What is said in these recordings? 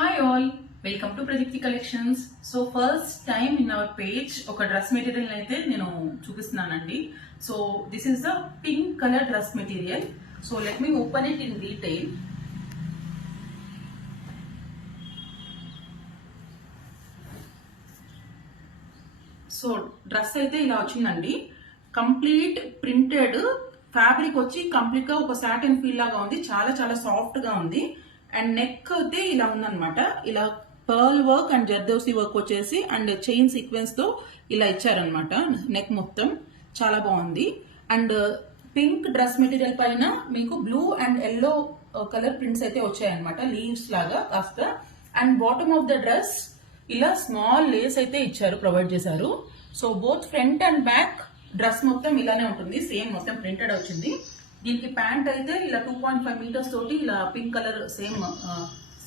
Hi all, welcome to Pradipti Collections. So first time in our page ఒక dress material అయితే నేను చూపిస్తున్నానండి. So this is the pink colour dress material. So let me open it in detail. So dress అయితే ఇలా వచ్చిందండి. Complete printed fabric వచ్చి complete గా ఒక సాటిన్ ఫీల్ లాగా ఉంది. చాలా చాలా సాఫ్ట్ గా ఉంది. అండ్ నెక్ అయితే ఇలా ఉందన్నమాట. ఇలా pearl work and zardozi work వచ్చేసి అండ్ చైన్ సీక్వెన్స్ తో ఇలా ఇచ్చారనమాట. నెక్ మొత్తం చాలా బాగుంది. అండ్ పింక్ డ్రెస్ మెటీరియల్ పైన మీకు blue and yellow colour prints అయితే వచ్చాయన్నమాట, లీవ్స్ లాగా కాస్త. And bottom of the dress ఇలా స్మాల్ లేస్ అయితే ఇచ్చారు, ప్రొవైడ్ చేశారు. So both front and back dress మొత్తం ఇలానే ఉంటుంది, సేమ్ మొత్తం ప్రింటెడ్ వచ్చింది. దీనికి ప్యాంట్ అయితే ఇలా 2.5 మీటర్స్ తోటి ఇలా పింక్ కలర్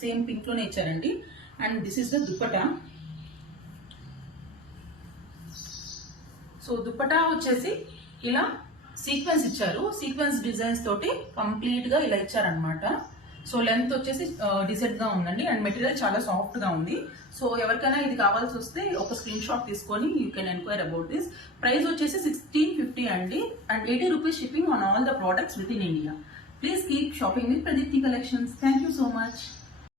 సేమ్ పింక్ లోనే ఇచ్చారండి. And this is the dupatta. So dupatta వచ్చేసి ఇలా సీక్వెన్స్ ఇచ్చారు, సీక్వెన్స్ డిజైన్స్ తోటి కంప్లీట్ గా ఇలా ఇచ్చారనమాట. సో లెంత్ వచ్చేసి డిసెంట్ గా ఉందండి. అండ్ మెటీరియల్ చాలా సాఫ్ట్ గా ఉంది. సో ఎవరికైనా ఇది కావాల్సి వస్తే ఒక స్క్రీన్ షాట్ తీసుకొని you can enquire about this. Price వచ్చేసి 1650 అండి. And 80 rupees shipping on all the products with in India. Please keep shopping with Pradeepti collections. Thank you so much.